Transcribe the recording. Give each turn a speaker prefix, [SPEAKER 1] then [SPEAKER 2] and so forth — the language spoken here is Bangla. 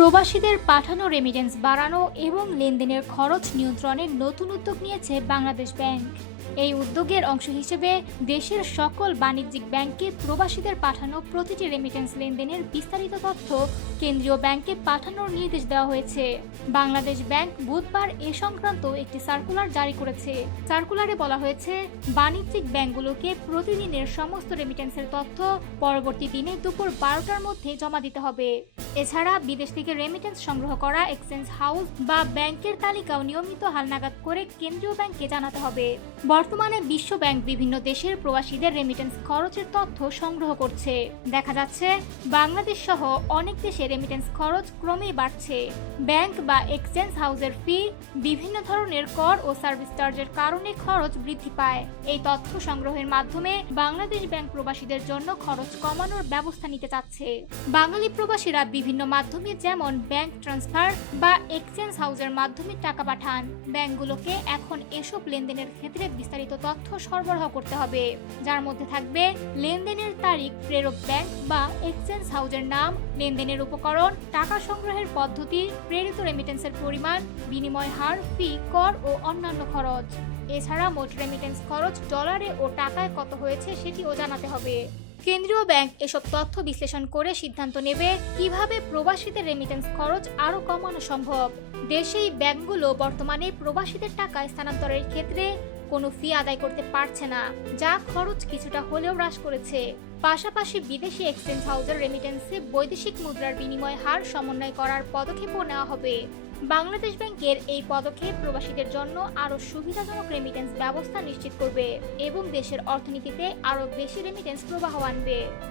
[SPEAKER 1] প্রবাসীদের পাঠানো রেমিটেন্স বাড়ানো এবং লেনদেনের খরচ নিয়ন্ত্রণের নতুন উদ্যোগ নিয়েছে বাংলাদেশ ব্যাংক। এই উদ্যোগের অংশ হিসেবে দেশের সকল বাণিজ্যিক ব্যাংকে প্রবাসীদের পাঠানো প্রতিটি রেমিটেন্স লেনদেনের বিস্তারিত তথ্য কেন্দ্রীয় ব্যাংকে পাঠানোর নির্দেশ দেওয়া হয়েছে। বাংলাদেশ ব্যাংক বুধবার এ সংক্রান্ত একটি সার্কুলার জারি করেছে। সার্কুলারে বলা হয়েছে, বাণিজ্যিক ব্যাংকগুলোকে প্রতিদিনের সমস্ত রেমিটেন্সের তথ্য পরবর্তী দিনে দুপুর বারোটার মধ্যে জমা দিতে হবে। এছাড়া বিদেশ থেকে রেমিটেন্স সংগ্রহ করা এক্সচেঞ্জ হাউস বা ব্যাংকের তালিকাও নিয়মিত হালনাগাদ করে কেন্দ্রীয় ব্যাংকে জানাতে হবে। বর্তমানে বিশ্ব ব্যাংক বিভিন্ন দেশের প্রবাসীদের রেমিটেন্স খরচের তথ্য সংগ্রহ করছে। দেখা যাচ্ছে, বাংলাদেশ সহ অনেক দেশে রেমিটেন্স খরচ ক্রমেই বাড়ছে। ব্যাংক বা এক্সচেঞ্জ হাউসের ফি বিভিন্ন ধরনের কর ও সার্ভিস চার্জের কারণে খরচ বৃদ্ধি পায়। এই তথ্য সংগ্রহের মাধ্যমে বাংলাদেশ ব্যাংক প্রবাসীদের জন্য খরচ কমানোর ব্যবস্থা নিতে চাচ্ছে। বাঙালি প্রবাসীরা বিভিন্ন মাধ্যমে যেমন ব্যাংক ট্রান্সফার বা এক্সচেঞ্জ হাউসের মাধ্যমে টাকা পাঠান, ব্যাংকগুলোকে এখন এসব লেনদেনের ক্ষেত্রে বিস্তারিত তথ্য সরবরাহ করতে হবে। যার মধ্যে থাকবে লেনদেনের তারিখ, প্রেরক ব্যাংক বা এক্সচেঞ্জ হাউজের নাম, লেনদেনের উপকরণ, টাকা সংগ্রহের পদ্ধতি, প্রেরিত রেমিটেন্সের পরিমাণ, বিনিময় হার ফি কর ও অন্যান্য খরচ। এছাড়া মোট রেমিটেন্স খরচ ডলারে ও টাকায় কত হয়েছে সেটিও জানাতে হবে। কেন্দ্রীয় ব্যাংক এসব তথ্য বিশ্লেষণ করে সিদ্ধান্ত নেবে কীভাবে প্রবাসীদের রেমিটেন্স খরচ আরও কমানো সম্ভব। দেশেই ব্যাংকগুলো বর্তমানে প্রবাসীদের টাকা স্থানান্তরের ক্ষেত্রে কোনো ফি আদায় করতে পারছে না, যা খরচ কিছুটা হলেও হ্রাস করেছে। পাশাপাশি বিদেশি এক্সচেঞ্জ হাউসের রেমিটেন্সে বৈদেশিক মুদ্রার বিনিময় হার সমন্বয় করার পদক্ষেপও নেওয়া হবে। বাংলাদেশ ব্যাংকের এই পদক্ষেপ প্রবাসীদের জন্য আরও সুবিধাজনক রেমিটেন্স ব্যবস্থা নিশ্চিত করবে এবং দেশের অর্থনীতিতে আরও বেশি রেমিটেন্স প্রবাহ আনবে।